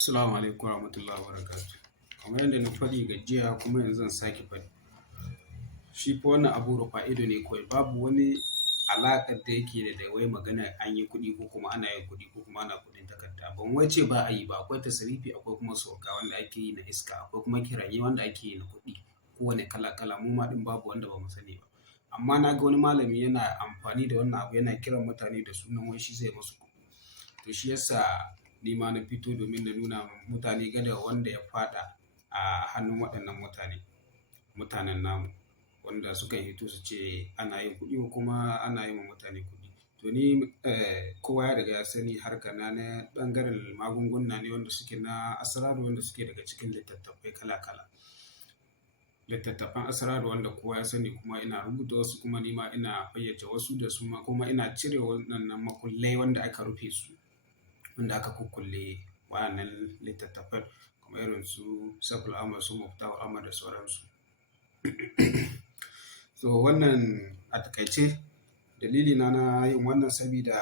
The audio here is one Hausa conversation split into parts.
Assalamu alaikum warahmatullahi wabarakatuh. Kamar yadda na faɗi jiya kuma yanzu zan sake faɗi. Shi fa wannan abu rufa ido ne kawai, babu wani alaƙar da yake da wai magana an yi kuɗi ko kuma ana yin kuɗi ko kuma ana kuɗin takarda. Ban wai ce ba a yi ba, akwai tasrifi, akwai kuma sauka wanda ake yi na iska, akwai kuma kiranye wanda ake yi na kuɗi. Kowane kala-kala mu ma ɗin babu wanda ba mu sani ba. Amma na ga wani malami yana amfani da wannan abu yana kiran mutane da sunan wai shi zai musu kuɗi. To shi yasa ni ma na fito domin na nuna wa mutane kada wanda ya faɗa a hannun waɗannan mutanen namu wanda suka hito su ce ana yin kuɗi ko kuma ana yi wa mutane kuɗi. To ni kowa ya riga ya sani harka na ɓangaren magunguna ne wanda suke na asraru wanda suke daga cikin littattafai kala-kala. Littattafan asraru wanda kowa ya sani kuma ina rubuta wasu kuma ni ma ina fayyace wasu da su ma kuma ina cire waɗannan makullai wanda aka rufe su, wanda aka kukkulle waɗannan littattafan kamar irin su Saiful Ahmad, su Muftahul Ahmad da sauransu. So wannan a taƙaice dalili na yin wannan sabida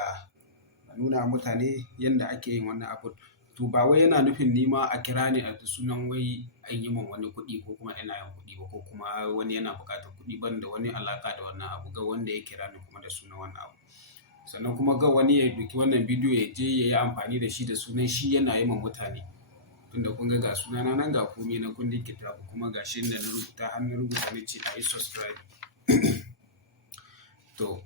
na nuna wa mutane yanda ake yin wannan abun. To ba wai yana nufin ni ma a kira ni a da sunan wai an yi min wani kuɗi ko kuma ina yin kuɗi ba ko kuma wani yana buƙatar kuɗi, ban da wani alaƙa da wannan abu ga wanda ya kira ni kuma da sunan wannan abu. Sannan kuma ga wani ya ɗauki wannan bidiyo ya je ya yi amfani da shi da sunan shi yana yi ma mutane. Tunda kun ga sunana nan ga komai na kundin kitabu kuma ga shi inda na rubuta har na rubuta na ce a yi subscribe. To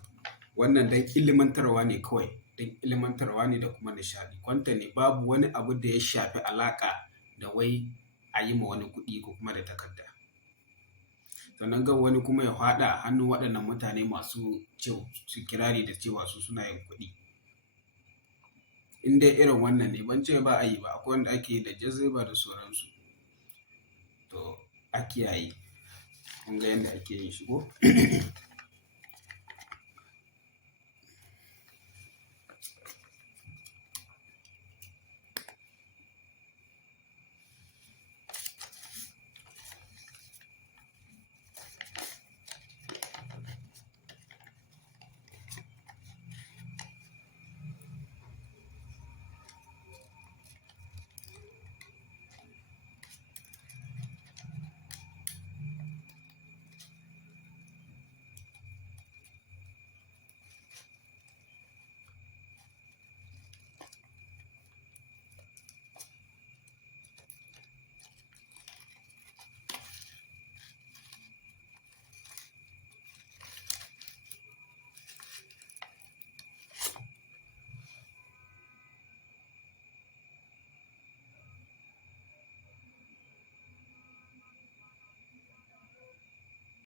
wannan don ilimantarwa ne kawai, don ilimantarwa ne da kuma nishaɗi. Kwanta ne, babu wani abu da ya shafi alaƙa da wai a yi ma wani kuɗi ko kuma da takarda. Sannan ga wani kuma ya faɗa a hannun waɗannan mutane masu su kirari da cewa su suna yin kuɗi. In dai irin wannan ne, ban ce ba a yi ba, akwai wanda ake yi da jazba da sauransu. To a kiyaye, kun ga yadda ake yin shi ko?